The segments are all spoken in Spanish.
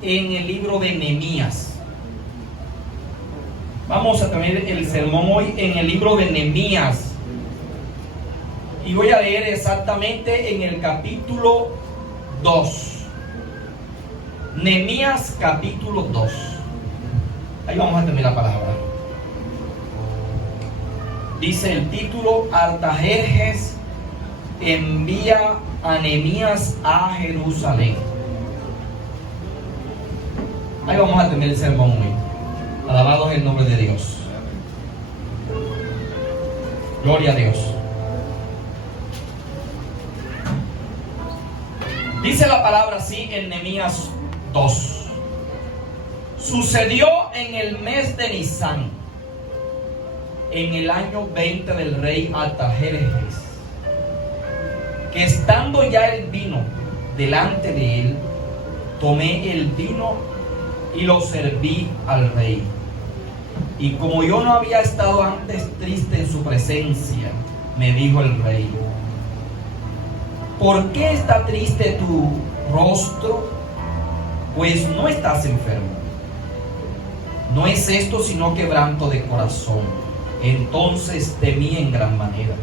En el libro de Nehemías. Vamos a tener el sermón hoy en el libro de Nehemías. Y voy a leer exactamente en el capítulo 2. Nehemías capítulo 2. Ahí vamos a tener la palabra. Dice el título: Artajerjes envía a Nehemías a Jerusalén. Ahí vamos a tener el sermón hoy. Alabado es el nombre de Dios. Gloria a Dios. Dice la palabra así en Nehemías 2. Sucedió en el mes de Nisán, en el año 20 del rey Artajerjes, que estando ya el vino delante de él, tomé el vino y lo serví al rey. Y como yo no había estado antes triste en su presencia, me dijo el rey: ¿por qué está triste tu rostro? Pues no estás enfermo. No es esto sino quebranto de corazón. Entonces temí en gran manera.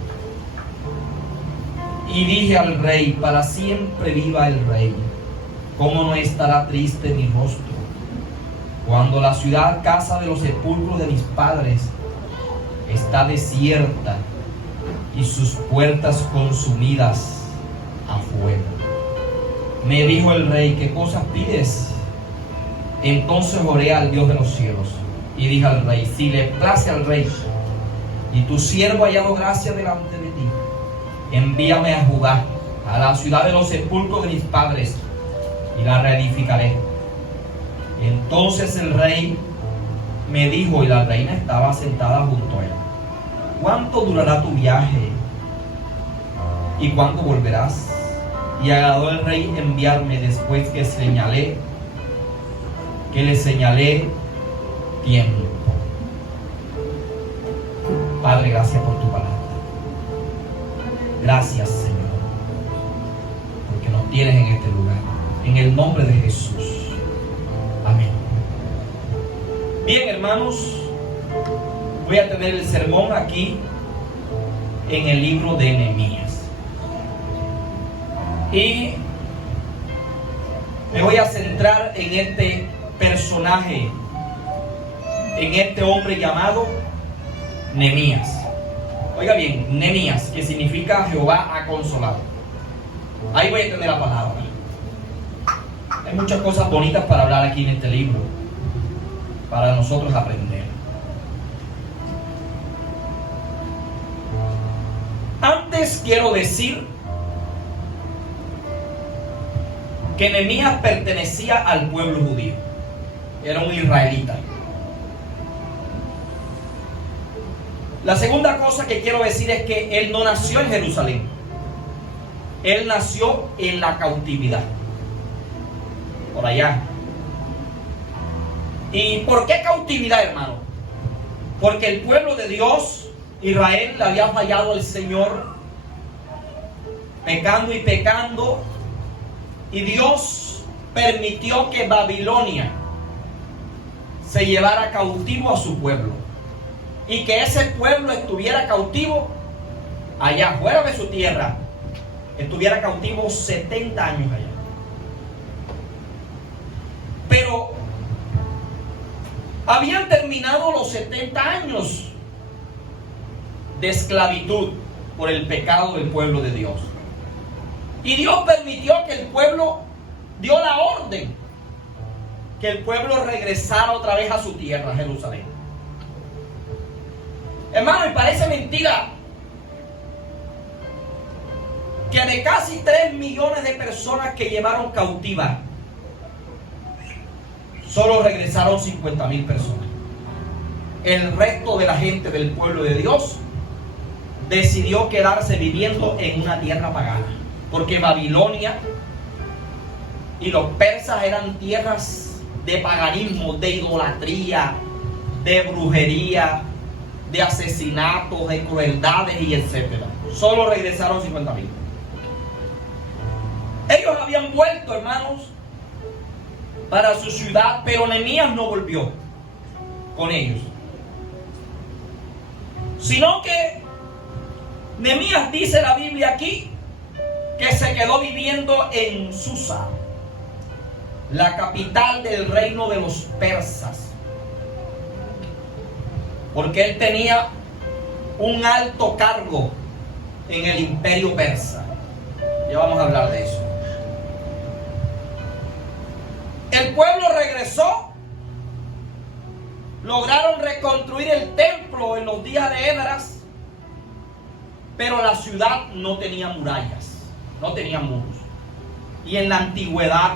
Y dije al rey: para siempre viva el rey. ¿Cómo no estará triste mi rostro cuando la ciudad, casa de los sepulcros de mis padres, está desierta y sus puertas consumidas a fuego? Me dijo el rey: ¿qué cosas pides? Entonces oré al Dios de los cielos y dije al rey: si le place al rey y tu siervo ha hallado gracia delante de ti, envíame a Judá, a la ciudad de los sepulcros de mis padres, y la reedificaré. Entonces el rey me dijo, y la reina estaba sentada junto a él: ¿cuánto durará tu viaje? ¿Y cuándo volverás? Y agradó el rey enviarme después que le señalé tiempo. Padre, gracias por tu palabra. Gracias, Señor, porque nos tienes en este lugar. En el nombre de Jesús. Amén. Bien, hermanos, voy a tener el sermón aquí en el libro de Nehemías. Y me voy a centrar en este personaje, en este hombre llamado Nehemías. Oiga bien, Nehemías, que significa Jehová ha consolado. Ahí voy a tener la palabra. Hay muchas cosas bonitas para hablar aquí en este libro, para nosotros aprender. Antes quiero decir que Nehemías pertenecía al pueblo judío. Era un israelita. La segunda cosa que quiero decir es que él no nació en Jerusalén. Él nació en la cautividad, por allá. ¿Y por qué cautividad, hermano? Porque el pueblo de Dios, Israel, le había fallado al Señor, pecando y pecando, y Dios permitió que Babilonia se llevara cautivo a su pueblo, y que ese pueblo estuviera cautivo allá fuera de su tierra, estuviera cautivo 70 años allá. Pero habían terminado los 70 años de esclavitud por el pecado del pueblo de Dios. Y Dios permitió que el pueblo, dio la orden que el pueblo regresara otra vez a su tierra, a Jerusalén. Hermano, me parece mentira que de casi 3 millones de personas que llevaron cautivas, solo regresaron 50,000 personas. El resto de la gente del pueblo de Dios decidió quedarse viviendo en una tierra pagana, porque Babilonia y los persas eran tierras de paganismo, de idolatría, de brujería, de asesinatos, de crueldades y etcétera. Solo regresaron 50,000. Ellos habían vuelto, hermanos, para su ciudad, pero Nehemías no volvió con ellos, sino que Nehemías, dice la Biblia aquí, que se quedó viviendo en Susa, la capital del reino de los persas, porque él tenía un alto cargo en el imperio persa. Ya vamos a hablar de eso. El pueblo regresó, lograron reconstruir el templo en los días de Esdras, pero la ciudad no tenía murallas, no tenía muros. Y en la antigüedad,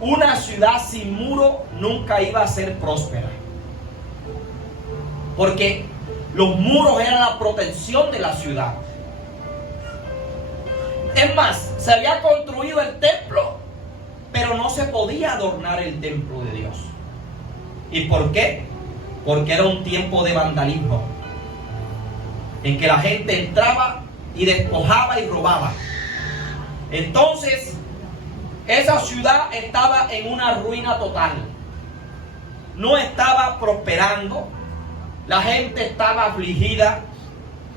una ciudad sin muro nunca iba a ser próspera, porque los muros eran la protección de la ciudad. Es más, se había construido el templo, pero no se podía adornar el templo de Dios. ¿Y por qué? Porque era un tiempo de vandalismo, en que la gente entraba y despojaba y robaba. Entonces, esa ciudad estaba en una ruina total. No estaba prosperando. La gente estaba afligida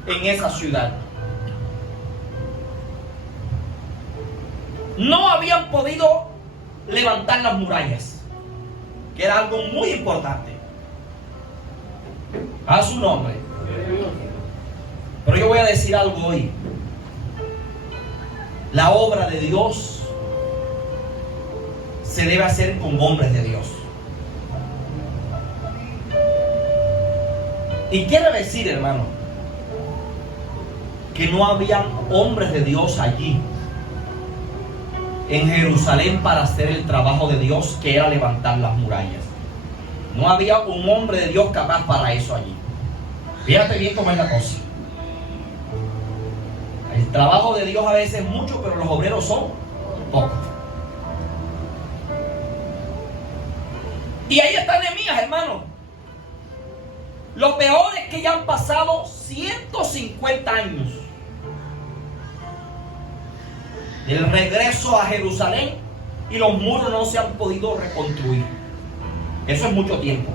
en esa ciudad. No habían podido levantar las murallas, que era algo muy importante. A su nombre. Pero yo voy a decir algo hoy. La obra de Dios se debe hacer con hombres de Dios. Y quiere decir, hermano, que no habían hombres de Dios allí en Jerusalén para hacer el trabajo de Dios, que era levantar las murallas. No había un hombre de Dios capaz para eso allí. Fíjate bien cómo es la cosa. El trabajo de Dios a veces es mucho, pero los obreros son pocos. Y ahí está Nehemías, hermano. Lo peor es que ya han pasado 150 años del regreso a Jerusalén y los muros no se han podido reconstruir. Eso es mucho tiempo.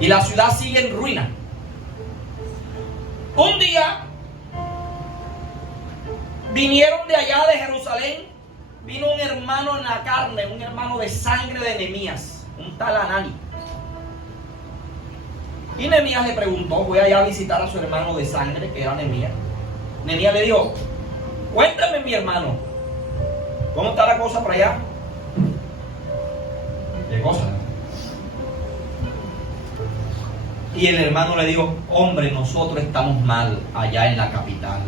Y la ciudad sigue en ruina. Un día vinieron de allá de Jerusalén, vino un hermano en la carne, un hermano de sangre de Nehemías, un tal Hanani. Y Nehemías le preguntó, voy allá a visitar a su hermano de sangre, que era Nehemías. Nehemías le dijo, cuéntame, mi hermano, ¿cómo está la cosa por allá? ¿Qué cosa? Y el hermano le dijo, hombre, nosotros estamos mal allá en la capital.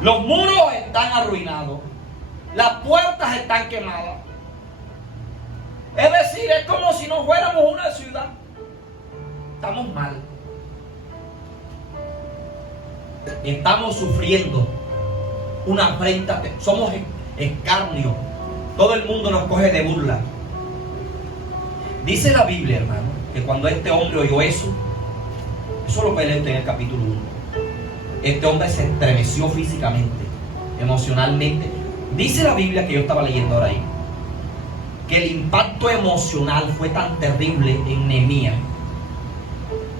Los muros están arruinados, las puertas están quemadas. Es decir, es como si no fuéramos una ciudad. Estamos mal. Estamos sufriendo una afrenta. Somos escarnio. Todo el mundo nos coge de burla. Dice la Biblia, hermano, que cuando este hombre oyó eso lo puede leer en el capítulo 1. Este hombre se estremeció físicamente, emocionalmente. Dice la Biblia, que yo estaba leyendo ahora ahí, que el impacto emocional fue tan terrible en Nehemías,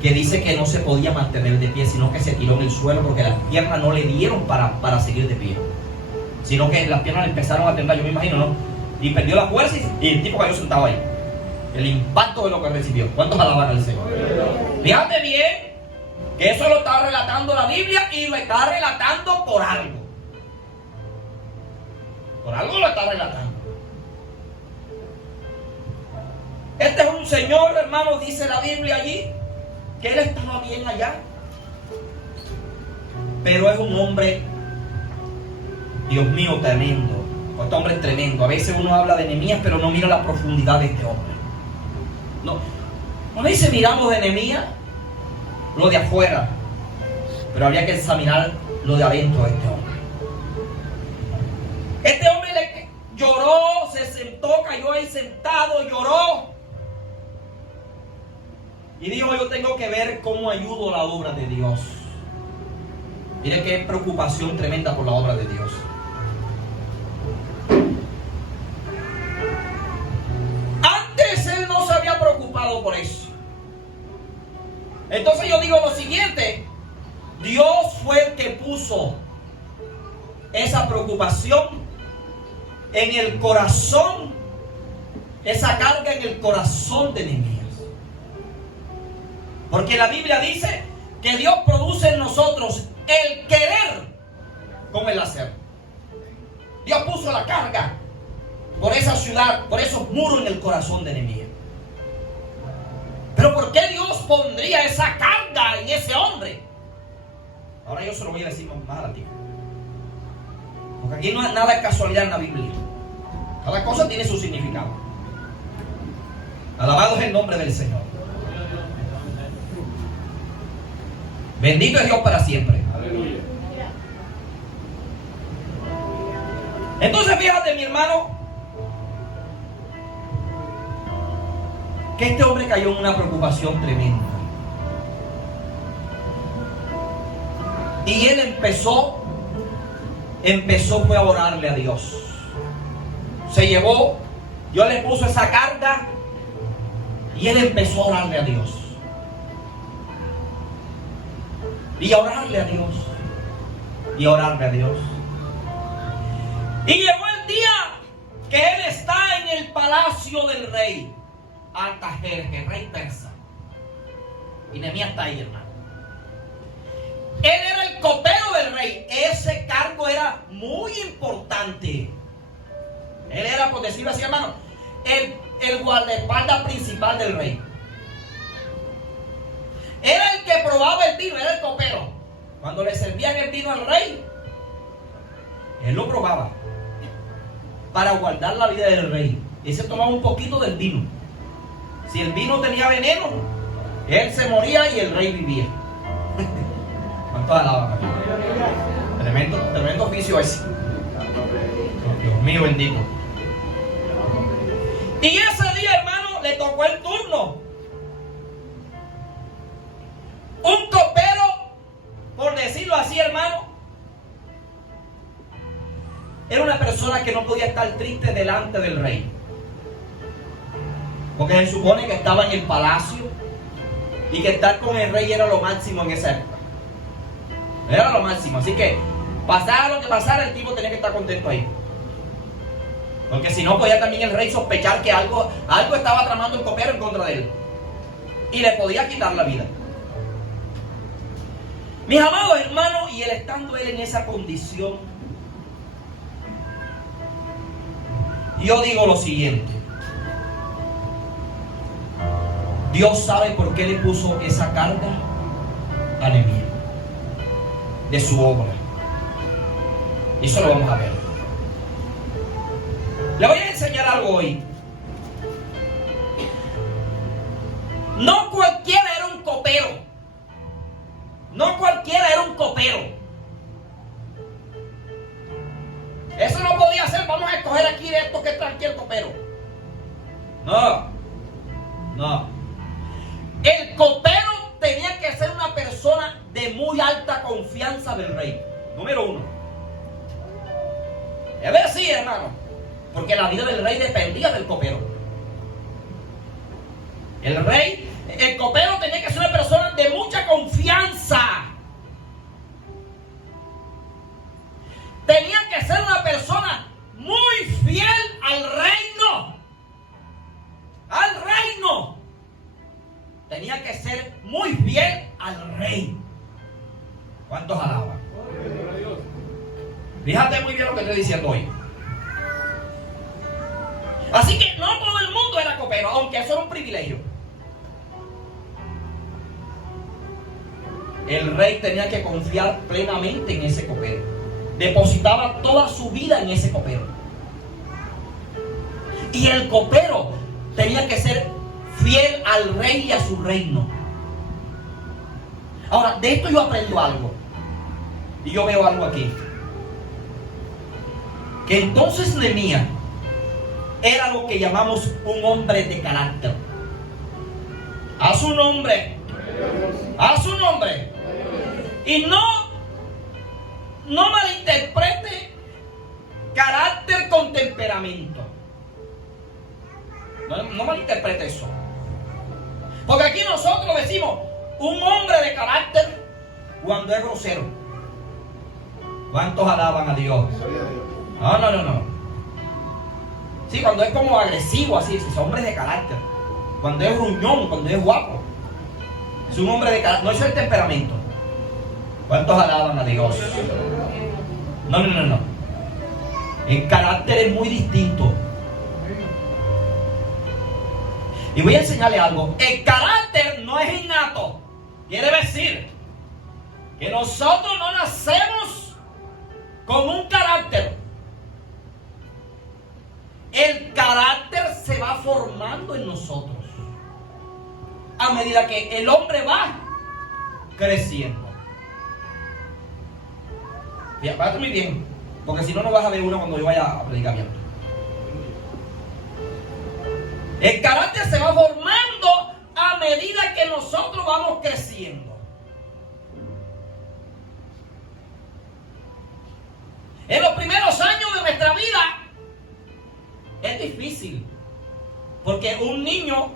que dice que no se podía mantener de pie, sino que se tiró en el suelo, porque las piernas no le dieron para seguir de pie, sino que las piernas le empezaron a temblar, yo me imagino, ¿no? Y perdió la fuerza y el tipo cayó sentado ahí. El impacto de lo que recibió. ¿Cuántos alaban al Señor? Fíjate bien que eso lo está relatando la Biblia, y lo está relatando por algo. Por algo lo está relatando. Este es un señor, hermano, dice la Biblia allí, que él estaba bien allá, pero es un hombre, Dios mío, tremendo. Este hombre es tremendo. A veces uno habla de Nehemías, pero no mira la profundidad de este hombre. No dice miramos de Nehemías lo de afuera, pero habría que examinar lo de adentro de este hombre. Este hombre lloró, se sentó, cayó ahí sentado, lloró. Y dijo, yo tengo que ver cómo ayudo la obra de Dios. Mire qué preocupación tremenda por la obra de Dios. Entonces yo digo lo siguiente: Dios fue el que puso esa preocupación en el corazón, esa carga en el corazón de Nehemías. Porque la Biblia dice que Dios produce en nosotros el querer como el hacer. Dios puso la carga por esa ciudad, por esos muros en el corazón de Nehemías. Pero ¿por qué Dios pondría esa carga en ese hombre? Ahora yo se lo voy a decir más a ti. Porque aquí no hay nada de casualidad en la Biblia. Cada cosa tiene su significado. Alabado es el nombre del Señor. Bendito es Dios para siempre. Aleluya. Entonces fíjate, mi hermano, que este hombre cayó en una preocupación tremenda. Y él empezó fue a orarle a Dios. Se llevó, Dios le puso esa carga y él empezó a orarle a Dios. Y a orarle a Dios. Y a orarle a Dios. Y llegó el día que él está en el palacio del rey Artajerjes, rey persa. Y Nehemías está ahí, hermano. Él era el copero del rey. Ese cargo era muy importante. Él era, por decirlo así, hermano, el guardaespaldas principal del rey. Era el que probaba el vino, era el copero. Cuando le servían el vino al rey, él lo probaba para guardar la vida del rey. Y se tomaba un poquito del vino. Si el vino tenía veneno, él se moría y el rey vivía. ¿Cuánto alaban? Tremendo oficio ese. Dios mío bendito. Y ese día, hermano, le tocó el turno. Un copero, por decirlo así, hermano, era una persona que no podía estar triste delante del rey. Porque se supone que estaba en el palacio y que estar con el rey era lo máximo en esa época. Era lo máximo. Así que, pasara lo que pasara, el tipo tenía que estar contento ahí. Porque si no, podía también el rey sospechar que algo estaba tramando el copero en contra de él. Y le podía quitar la vida. Mis amados hermanos, y él estando él en esa condición, yo digo lo siguiente: Dios sabe por qué le puso esa carga a Nehemías de su obra. Y eso lo vamos a ver. Le voy a enseñar algo hoy. No cualquiera era un copero. No cualquiera era un copero. Eso no podía ser, vamos a escoger aquí de esto que está aquí el copero. No. El copero tenía que ser una persona de muy alta confianza del rey. Número uno. Es ver, sí, hermano. Porque la vida del rey dependía del copero. El copero tenía que ser una persona de mucha confianza. Tenía que ser una persona muy fiel al reino. Al reino. Tenía que ser muy fiel al rey. ¿Cuántos alaban? Fíjate muy bien lo que estoy diciendo hoy. Así que no todo el mundo era copero, aunque eso era un privilegio. El rey tenía que confiar plenamente en ese copero. Depositaba toda su vida en ese copero. Y el copero tenía que ser fiel al rey y a su reino. Ahora, de esto yo aprendo algo. Y yo veo algo aquí. Que entonces Nehemías era lo que llamamos un hombre de carácter. A su nombre. A su nombre. Y no malinterprete carácter con temperamento. No malinterprete eso. Porque aquí nosotros decimos, un hombre de carácter cuando es grosero. ¿Cuántos alaban a Dios? No. Sí, cuando es como agresivo, así, es hombre de carácter. Cuando es gruñón, cuando es guapo. Es un hombre de carácter, no es el temperamento. ¿Cuántos alaban a Dios? No. El carácter es muy distinto. Y voy a enseñarle algo. El carácter no es innato. Quiere decir que nosotros no nacemos con un carácter. El carácter se va formando en nosotros a medida que el hombre va creciendo. Fíjate muy bien, porque si no, no vas a ver uno cuando yo vaya a predicamiento. El carácter se va formando a medida que nosotros vamos creciendo. En los primeros años de nuestra vida es difícil, porque un niño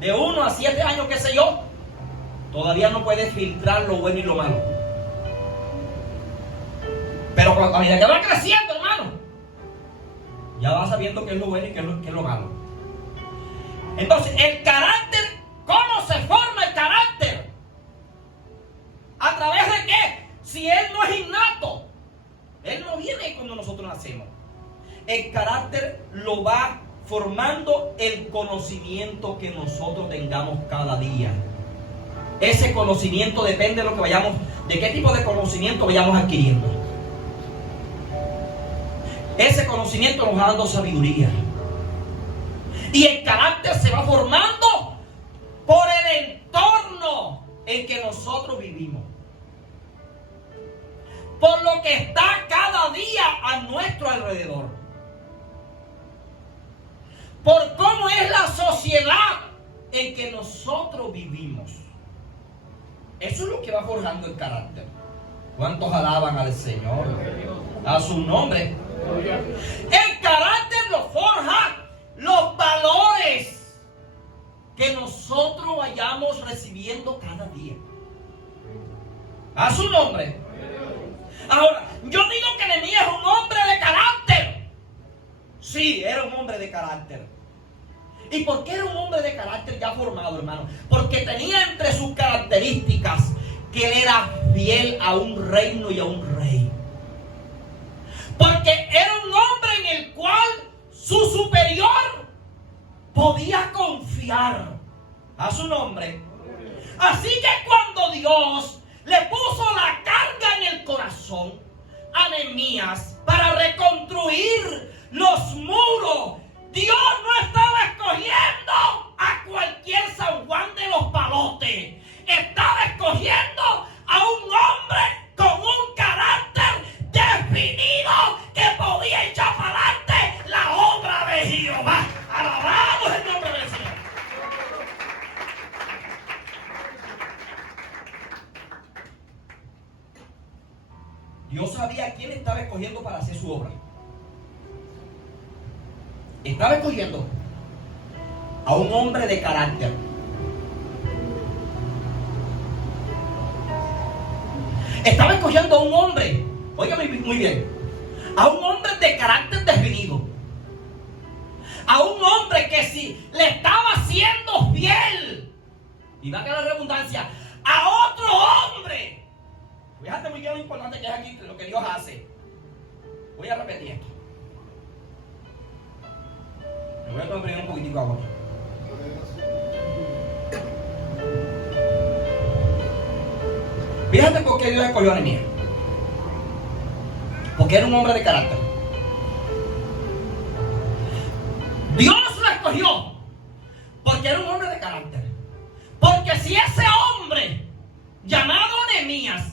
de 1 a 7 años, qué sé yo, todavía no puede filtrar lo bueno y lo malo. Pero a medida que va creciendo, hermano, ya va sabiendo qué es lo bueno y qué es lo malo. Entonces, el carácter, ¿cómo se forma el carácter? ¿A través de qué? Si él no es innato, él no viene cuando nosotros nacemos. El carácter lo va formando el conocimiento que nosotros tengamos cada día. Ese conocimiento depende de lo que vayamos, de qué tipo de conocimiento vayamos adquiriendo. Ese conocimiento nos va dando sabiduría. Y el carácter se va formando por el entorno en que nosotros vivimos. Por lo que está cada día a nuestro alrededor. Por cómo es la sociedad en que nosotros vivimos. Eso es lo que va forjando el carácter. ¿Cuántos alaban al Señor? A su nombre. El carácter lo forja los valores que nosotros vayamos recibiendo cada día. A su nombre. Ahora, yo digo que Nehemías es un hombre de carácter. Sí, era un hombre de carácter. ¿Y por qué era un hombre de carácter ya formado, hermano? Porque tenía entre sus características que él era fiel a un reino y a un rey. Porque era un hombre en el cual su superior podía confiar. A su nombre. Así que cuando Dios le puso la carga en el corazón a Nehemías para reconstruir los muros, Dios no estaba escogiendo a cualquier San Juan de los Palotes. Estaba escogiendo a un hombre con un carácter definido que podía echar para adelante la obra de Jehová. Alabado el nombre del Señor. Dios sabía a quién estaba escogiendo para hacer su obra. Estaba escogiendo a un hombre de carácter. Estaba escogiendo a un hombre, óigame muy bien, a un hombre de carácter definido. A un hombre que si le estaba siendo fiel, y va a quedar redundancia, a otro hombre. Fíjate muy bien lo importante que es aquí, lo que Dios hace. Voy a repetir esto. Me voy a comprimir un poquitico ahora. Fíjate por qué Dios escogió a Nehemías. Porque era un hombre de carácter. Dios lo escogió porque era un hombre de carácter. Porque si ese hombre llamado Nehemías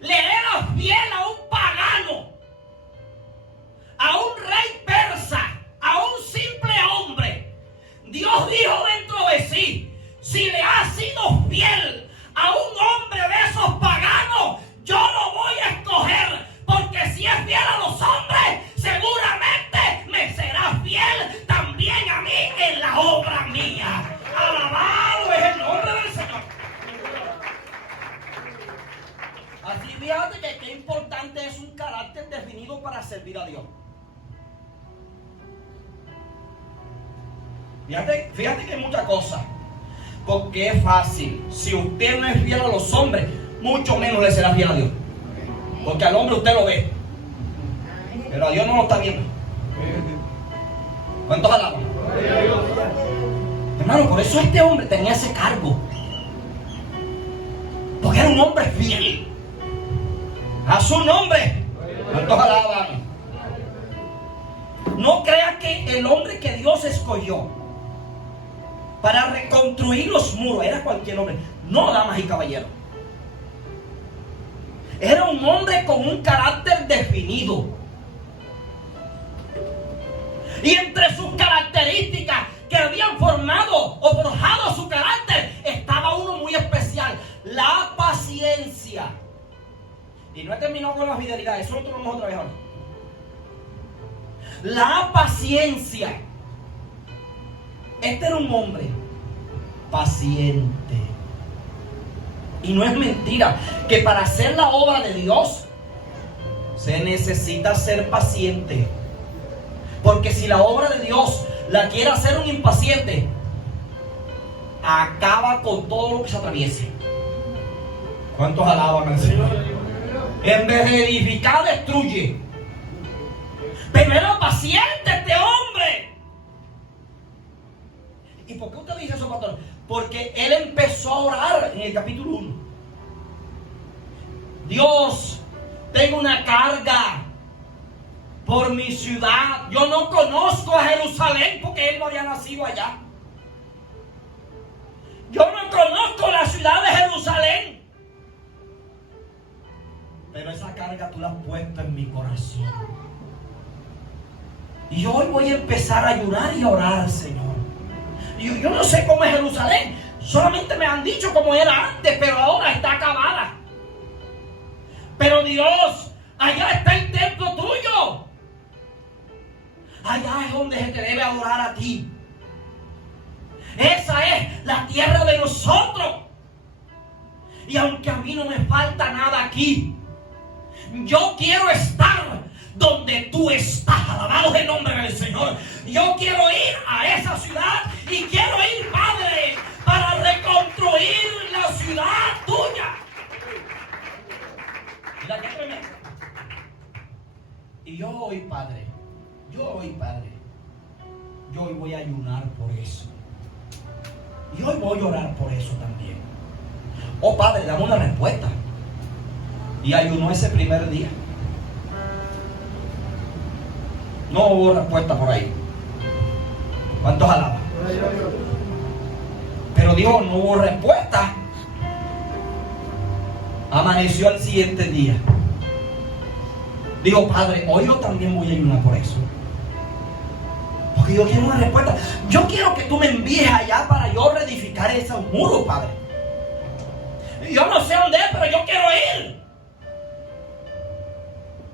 le era fiel a un pagano, a un rey persa, a un simple hombre, Dios dijo dentro de sí: si le ha sido fiel a un hombre de esos paganos, yo lo voy a escoger, porque si es fiel a los hombres, seguramente me será fiel también a mí en la obra mía. Alabado es el nombre del Señor. para servir a Dios. Fíjate que hay muchas cosas. Porque es fácil. Si usted no es fiel a los hombres, mucho menos le será fiel a Dios. Porque al hombre usted lo ve, pero a Dios no lo está viendo. ¿Cuántos alaban? Hermano, por eso este hombre tenía ese cargo. Porque era un hombre fiel a su nombre. ¿Cuántos alaban? No crea que el hombre que Dios escogió para reconstruir los muros era cualquier hombre. No, damas y caballeros. Era un hombre con un carácter definido. Y entre sus características que habían formado o forjado su carácter, estaba uno muy especial: la paciencia. Y no he terminado con la fidelidad, eso lo tomamos otra vez ahora. La paciencia. Este era un hombre paciente. Y no es mentira que para hacer la obra de Dios se necesita ser paciente. Porque si la obra de Dios la quiere hacer un impaciente, acaba con todo lo que se atraviese. ¿Cuántos alaban al Señor? En vez de edificar, destruye. Pero era paciente este hombre. ¿Y por qué usted dice eso, pastor? Porque él empezó a orar en el capítulo 1. Dios, tengo una carga por mi ciudad. Yo no conozco a Jerusalén porque él no había nacido allá. Yo no conozco la ciudad de Jerusalén. Pero esa carga tú la has puesto en mi corazón. Y hoy voy a empezar a ayunar y a orar, Señor. Yo no sé cómo es Jerusalén. Solamente me han dicho cómo era antes, pero ahora está acabada. Pero Dios, allá está el templo tuyo. Allá es donde se te debe adorar a ti. Esa es la tierra de nosotros. Y aunque a mí no me falta nada aquí, yo quiero estar donde tú estás. Alabado el nombre del Señor. Yo quiero ir a esa ciudad y quiero ir, Padre, para reconstruir la ciudad tuya. Mira qué tremendo. Y yo hoy, Padre, yo hoy voy a ayunar por eso. Y hoy voy a orar por eso también. Oh, Padre, dame una respuesta. Y ayunó ese primer día. No hubo respuesta por ahí. ¿Cuántos alaban? Pero Dios, no hubo respuesta. Amaneció al siguiente día. Digo, Padre, hoy yo también voy a ayunar por eso. Porque yo quiero una respuesta. Yo quiero que tú me envíes allá para yo reedificar esos muros, Padre. Yo no sé dónde es, pero yo quiero ir.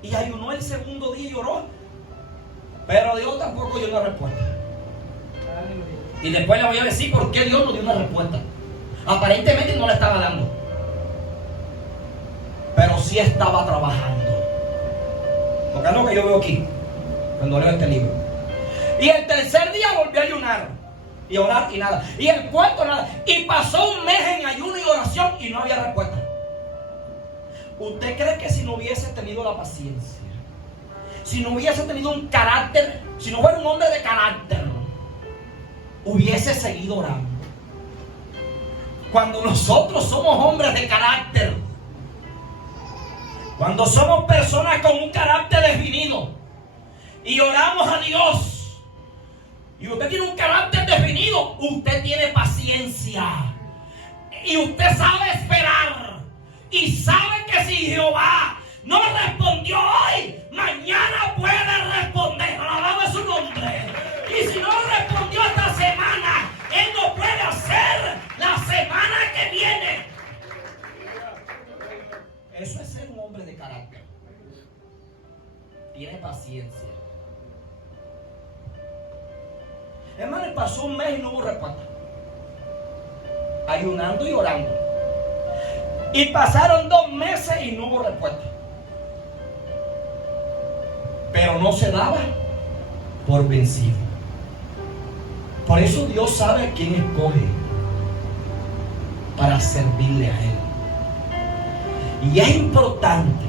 Y ayunó el segundo día y lloró. Pero Dios tampoco dio una respuesta. Y después le voy a decir por qué Dios no dio una respuesta. Aparentemente no le estaba dando, pero sí estaba trabajando. Porque es lo que yo veo aquí cuando leo este libro. Y el tercer día volvió a ayunar y orar y nada. Y el cuarto nada. Y pasó un mes en ayuno y oración y no había respuesta. ¿Usted cree que si no hubiese tenido la paciencia, si no hubiese tenido un carácter, si no fuera un hombre de carácter, hubiese seguido orando? Cuando nosotros somos hombres de carácter, cuando somos personas con un carácter definido y oramos a Dios, y usted tiene un carácter definido, usted tiene paciencia y usted sabe esperar y sabe que si Jehová no respondió hoy, mañana puede responder. Alabado es su nombre. Y si no respondió esta semana, Él no puede hacer la semana que viene. Eso es ser un hombre de carácter. Tiene paciencia. Hermano, pasó un mes y no hubo respuesta. Ayunando y orando. Y pasaron 2 meses y no hubo respuesta. pero no se daba por vencido. Por eso Dios sabe a quién escoge para servirle a Él. Y es importante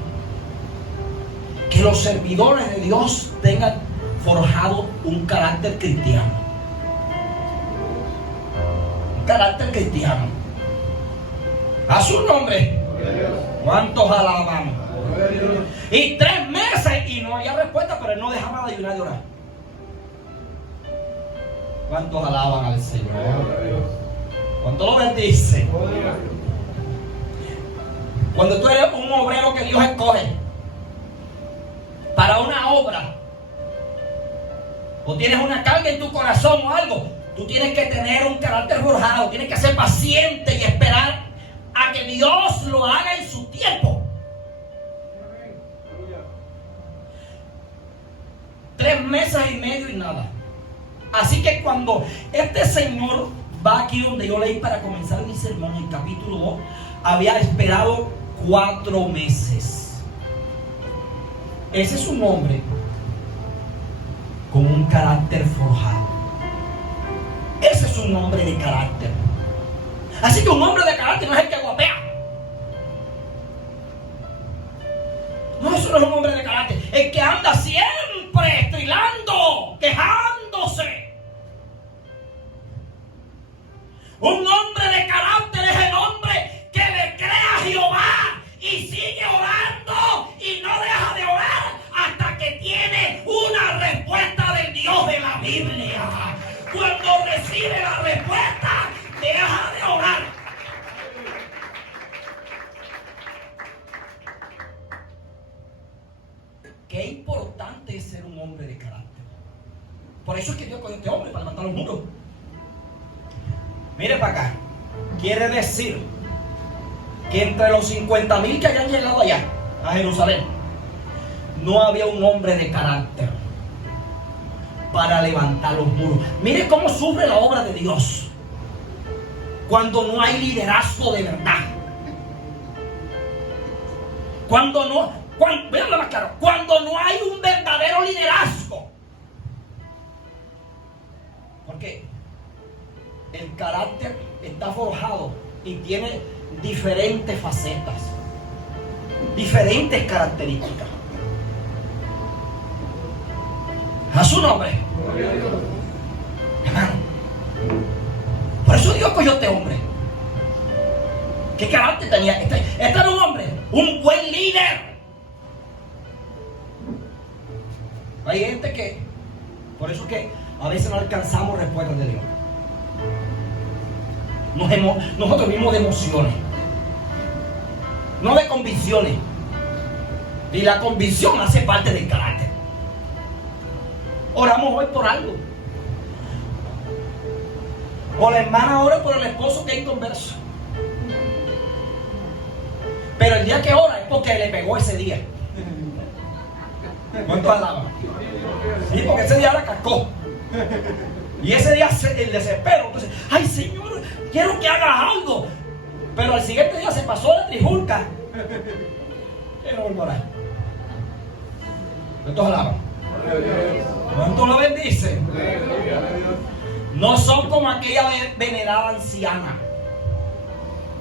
que los servidores de Dios tengan forjado un carácter cristiano. Un carácter cristiano. A su nombre. ¿Cuántos alaban? Y 3 meses y no había respuesta, pero él no dejaba de ayunar y orar. ¿Cuántos alaban al Señor? ¿Cuántos lo bendicen? Cuando tú eres un obrero que Dios escoge para una obra, o tienes una carga en tu corazón o algo, tú tienes que tener un carácter forjado, tienes que ser paciente y esperar a que Dios lo haga en su tiempo. 3 meses y medio y nada. Así que cuando este señor va aquí donde yo leí para comenzar mi sermón, en el capítulo 2, había esperado 4 meses. Ese es un hombre con un carácter forjado. Ese es un hombre de carácter. Así que un hombre de carácter no es el que guapea. No, eso no es un hombre de carácter. El que anda siempre estrilando, quejándose. Un hombre de carácter es el hombre que le cree a Jehová y sigue orando y no deja de orar hasta que tiene una respuesta del Dios de la Biblia. Cuando recibe la respuesta, deja de orar. Qué importante es ser un hombre de carácter. Por eso es que Dios con este hombre para levantar los muros. Mire para acá. Quiere decir que entre los 50,000 que hayan llegado allá a Jerusalén, no había un hombre de carácter para levantar los muros. Mire cómo sufre la obra de Dios cuando no hay liderazgo de verdad. Veanlo más claro, cuando no hay un verdadero liderazgo. Porque el carácter está forjado y tiene diferentes facetas, diferentes características. A su nombre. Por eso Dios cogió a este hombre. ¿Qué carácter tenía? Este era un hombre, un buen líder. Hay gente que, por eso es que a veces no alcanzamos respuestas de Dios. Nosotros vivimos de emociones, no de convicciones. Y la convicción hace parte del carácter. Oramos hoy por algo. O la hermana ora por el esposo que es inconverso. Pero el día que ora es porque le pegó ese día. ¿Cuánto alaban? Sí, porque ese día la cascó. Y ese día el desespero. Entonces, ay Señor, quiero que hagas algo. Pero al siguiente día se pasó la trijulca. Quiero volver a orar. ¿Cuántos alaban? ¿Cuántos lo bendicen? No son como aquella venerada anciana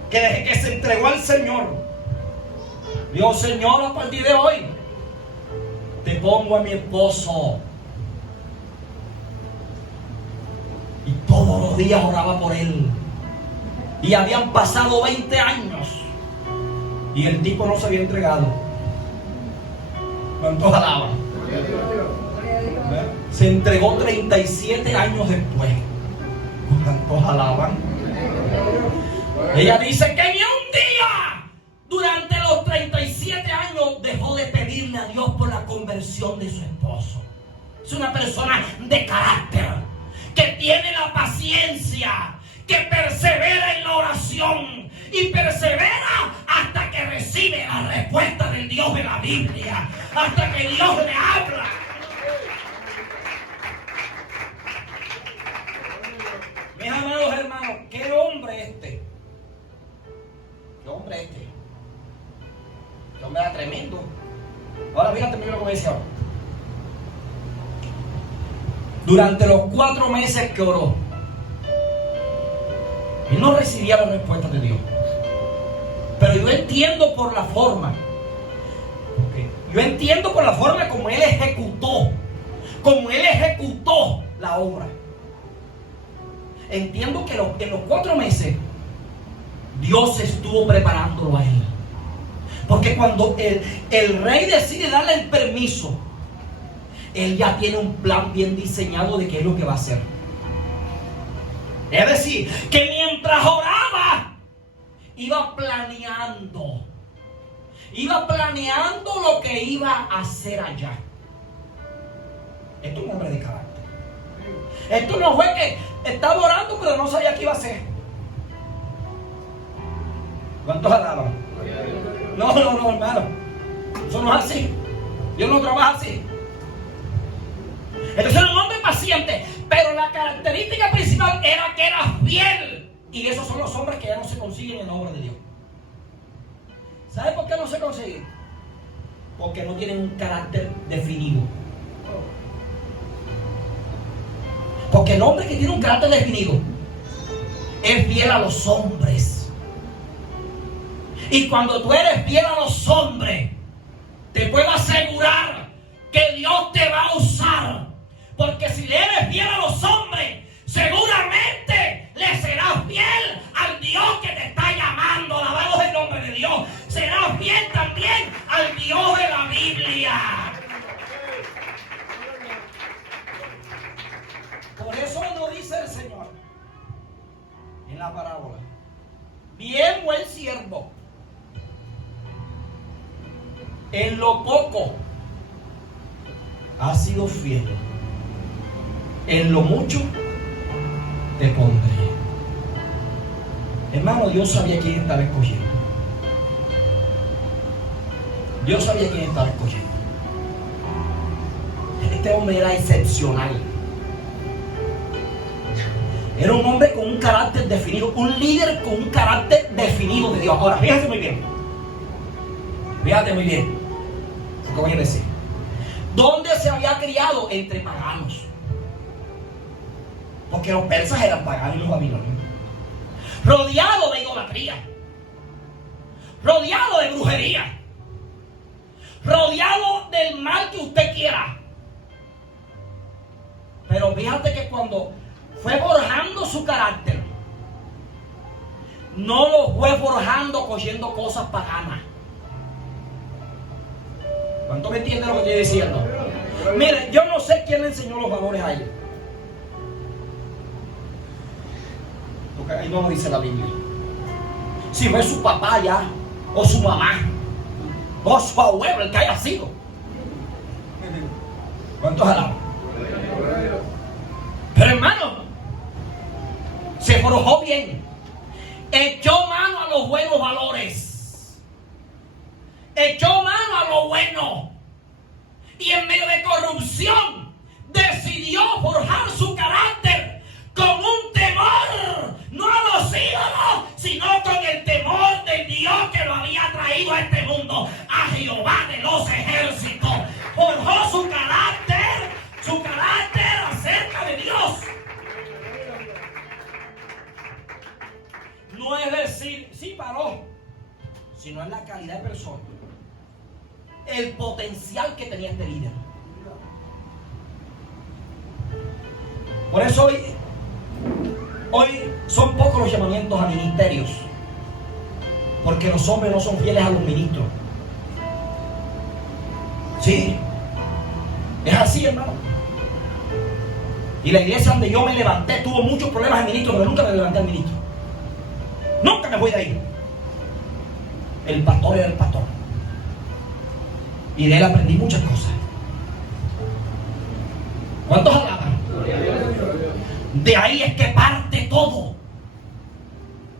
que desde que se entregó al Señor dijo: Señor, a partir de hoy te pongo a mi esposo. Y todos los días oraba por él. Y habían pasado 20 años y el tipo no se había entregado. ¿Cuántos alaban? Se entregó 37 años después. ¿Cuántos alaban? Ella dice que ni un día durante los 37 años dejó de pedirle a Dios por la conversión de su esposo. Es una persona de carácter, que tiene la paciencia, que persevera en la oración y persevera hasta que recibe la respuesta del Dios de la Biblia, hasta que Dios le habla. Mis amados hermanos, ¿qué hombre este? ¿Qué hombre este? ¿Qué hombre era tremendo? Ahora fíjate lo que me dice ahora. Durante los 4 meses que oró, él no recibía la respuesta de Dios. Pero yo entiendo por la forma. Yo entiendo por la forma como él ejecutó. Como él ejecutó la obra. Entiendo que en los 4 meses Dios estuvo preparándolo a él. Porque cuando el rey decide darle el permiso, él ya tiene un plan bien diseñado de qué es lo que va a hacer. Es decir, que mientras oraba, iba planeando lo que iba a hacer allá. Esto es un hombre de carácter. Esto no fue que estaba orando pero no sabía qué iba a hacer. ¿Cuántos alaban? No, hermano. Eso no es así. Dios no trabaja así. Entonces era un hombre paciente, pero la característica principal era que era fiel. Y esos son los hombres que ya no se consiguen en la obra de Dios. ¿Sabe por qué no se consiguen? Porque no tienen un carácter definido. Porque el hombre que tiene un carácter definido es fiel a los hombres. Y cuando tú eres fiel a los hombres, te puedo asegurar que Dios te va a usar. Porque si le eres fiel a los hombres, seguramente le serás fiel al Dios que te está llamando. Alabado el nombre de Dios. Serás fiel también al Dios de la Biblia. Por eso nos dice el Señor en la parábola: bien, buen siervo, en lo poco has sido fiel, en lo mucho te pondré. Hermano, Dios sabía quién estaba escogiendo. Dios sabía quién estaba escogiendo. Este hombre era excepcional. Era un hombre con un carácter definido, un líder con un carácter definido de Dios. Ahora, fíjate muy bien. Fíjate muy bien lo que voy a decir. ¿Dónde se había criado? Entre paganos. Porque los persas eran paganos y los babilonios. Rodeado de idolatría. Rodeado de brujería. Rodeado del mal que usted quiera. Pero fíjate que cuando fue forjando su carácter, no lo fue forjando cogiendo cosas paganas. ¿Cuánto me entiende lo que estoy diciendo? Mire, yo no sé quién le enseñó los valores a él. Porque ahí no lo dice la Biblia. Si fue su papá ya, o su mamá, o su abuelo, el que haya sido. ¿Cuántos alaban? Pero hermano, se forjó bien. Echó mano a los buenos valores. Echó mano a lo bueno. Y en medio de corrupción decidió forjar su carácter con un temor, no a los ídolos, sino con el temor del Dios que lo había traído a este mundo, a Jehová de los ejércitos. Forjó su carácter acerca de Dios. No es decir, sí paró, sino en la calidad de persona, el potencial que tenía este líder. Por eso hoy son pocos los llamamientos a ministerios, porque los hombres no son fieles a los ministros. Sí, es así, hermano. Y la iglesia donde yo me levanté tuvo muchos problemas de ministro, pero nunca me levanté al ministro. Nunca me voy de ahí. El pastor era el pastor. Y de él aprendí muchas cosas. ¿Cuántos alaban? De ahí es que parte todo.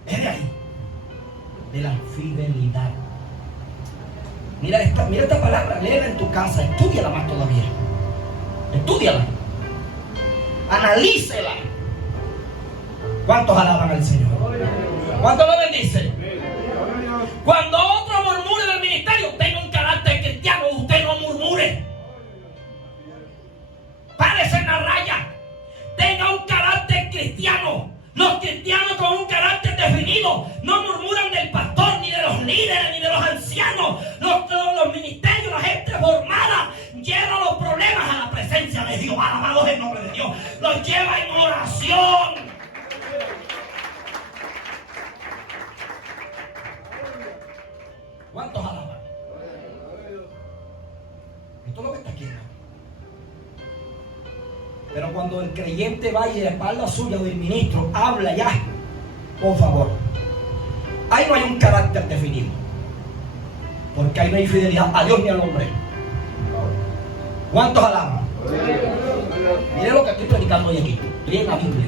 Es de ahí. De la fidelidad. Mira esta palabra, léela en tu casa, estúdiala más todavía. Estúdiala. Analícela. ¿Cuántos alaban al Señor? ¿Cuántos lo bendicen? Cuando otro murmure del ministerio, tenga un carácter cristiano, usted no murmure. Párese en la raya. cristianos. Los cristianos con un carácter definido no murmuran del pastor, ni de los líderes, ni de los ancianos. Los ministerios, la gente formada, lleva los problemas a la presencia de Dios. Alabado es el nombre de Dios. Los lleva en oración. ¿Cuántos alaban? Esto es lo que está aquí. Pero cuando el creyente va y de la espalda suya del ministro habla ya, por favor, ahí no hay un carácter definido, porque ahí no hay fidelidad a Dios ni al hombre. ¿Cuántos alaban? Mire lo que estoy predicando hoy aquí. Estoy en la Biblia,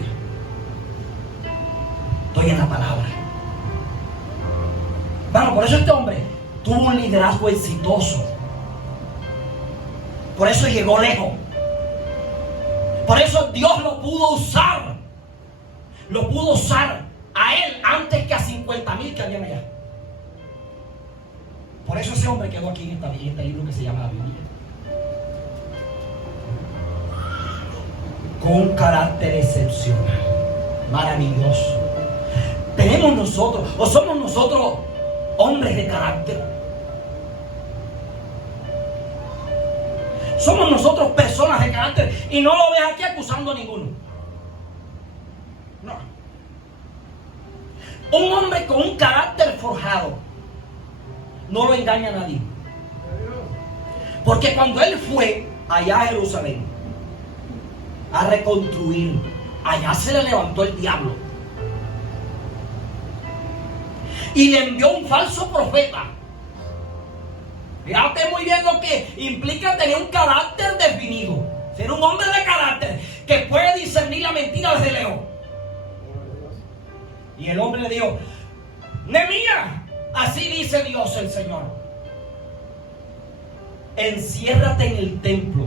estoy en la palabra. Bueno, por eso este hombre tuvo un liderazgo exitoso, por eso llegó lejos. Por eso Dios lo pudo usar. Lo pudo usar a él antes que a 50,000 que habían allá. Por eso ese hombre quedó aquí en este libro que se llama la Biblia. Con un carácter excepcional. Maravilloso. Tenemos nosotros, o somos nosotros hombres de carácter. Somos nosotros personas de carácter. Y no lo ves aquí acusando a ninguno. No. Un hombre con un carácter forjado no lo engaña a nadie. Porque cuando él fue allá a Jerusalén a reconstruir, allá se le levantó el diablo y le envió un falso profeta. Fíjate muy bien lo que implica tener un carácter definido. Ser un hombre de carácter que puede discernir la mentira desde lejos. Y el hombre le dijo: Nehemías, así dice Dios el Señor, enciérrate en el templo,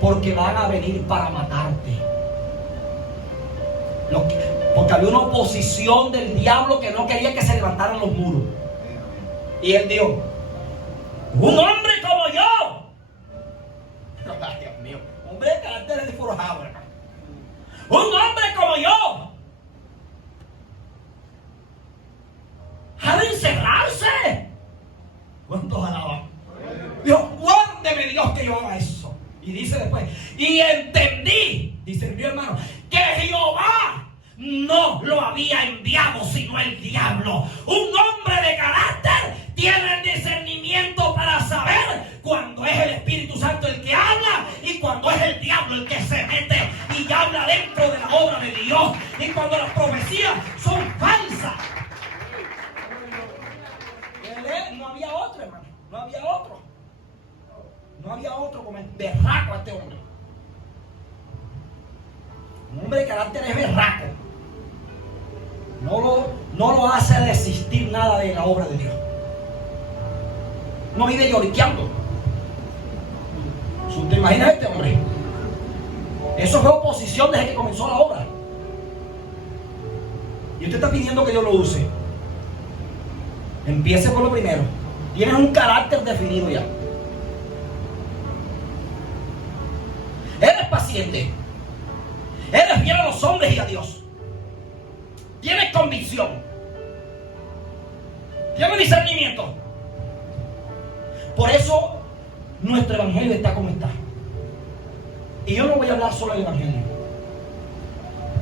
porque van a venir para matarte. Porque había una oposición del diablo que no quería que se levantaran los muros. Y él dijo: un hombre como yo. Ay, Dios mío. Hombre de carácter forjado, hermano. Un hombre como yo ha de encerrarse. ¿Cuántos alaban? Dios, guárdeme Dios que yo haga eso. Y dice después: y entendí, dice mi hermano, que Jehová no lo había enviado sino el diablo. Un hombre de carácter tiene el discernimiento para saber cuando es el Espíritu Santo el que habla y cuando es el diablo el que se mete y habla dentro de la obra de Dios, y cuando las profecías son falsas. No había otro, hermano. No había otro. No había otro como el berraco a este hombre. Un hombre de carácter es berraco. No lo hace desistir nada de la obra de Dios. No vive lloriqueando. ¿Te imaginas este hombre? Eso fue oposición desde que comenzó la obra. Y usted está pidiendo que Dios lo use. Empiece por lo primero. Tienes un carácter definido ya. Eres paciente. Eres fiel a los hombres y a Dios. Tienes convicción. Tienes discernimiento. Por eso nuestro evangelio está como está. Y yo no voy a hablar solo del evangelio,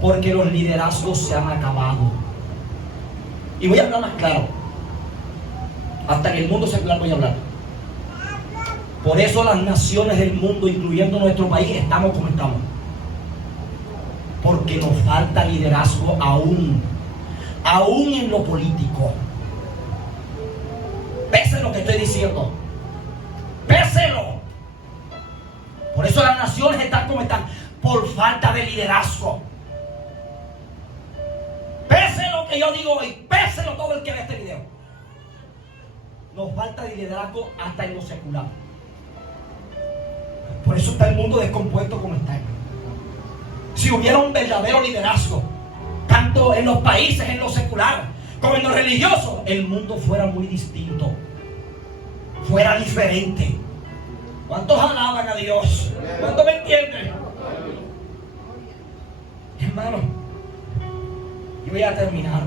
porque los liderazgos se han acabado. Y voy a hablar más claro. Hasta en el mundo secular voy a hablar. Por eso las naciones del mundo, incluyendo nuestro país, estamos como estamos. Porque nos falta liderazgo aún en lo político. Pese lo que estoy diciendo. Péselo. Por eso las naciones están como están, por falta de liderazgo. Pese lo que yo digo hoy, péselo todo el que ve este video. Nos falta de liderazgo hasta en lo secular. Por eso está el mundo descompuesto como está. Si hubiera un verdadero liderazgo, tanto en los países, en lo secular, como en lo religioso, el mundo fuera muy distinto, fuera diferente. ¿Cuántos alaban a Dios? ¿Cuántos me entienden? voy a terminar.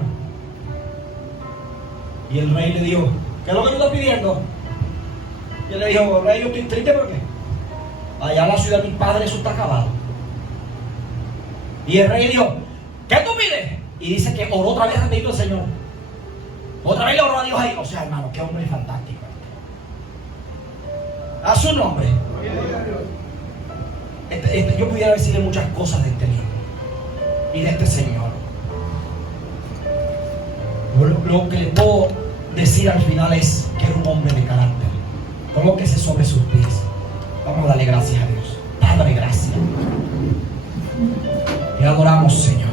Y el rey le dijo, ¿qué es lo que tú estás pidiendo? Y él le dijo, rey, yo estoy triste porque allá en la ciudad de mi padre eso está acabado. Y el rey dijo, ¿qué tú pides? Y dice que oró otra vez ante el Señor. Otra vez le oró a Dios ahí. O sea, hermano, qué hombre fantástico. A su nombre. Yo pudiera decirle muchas cosas de este libro y de este Señor. Lo que le puedo decir al final es que era un hombre de carácter. Colóquese sobre sus pies. Vamos a darle gracias a Dios. Padre, gracias. Te adoramos, Señor.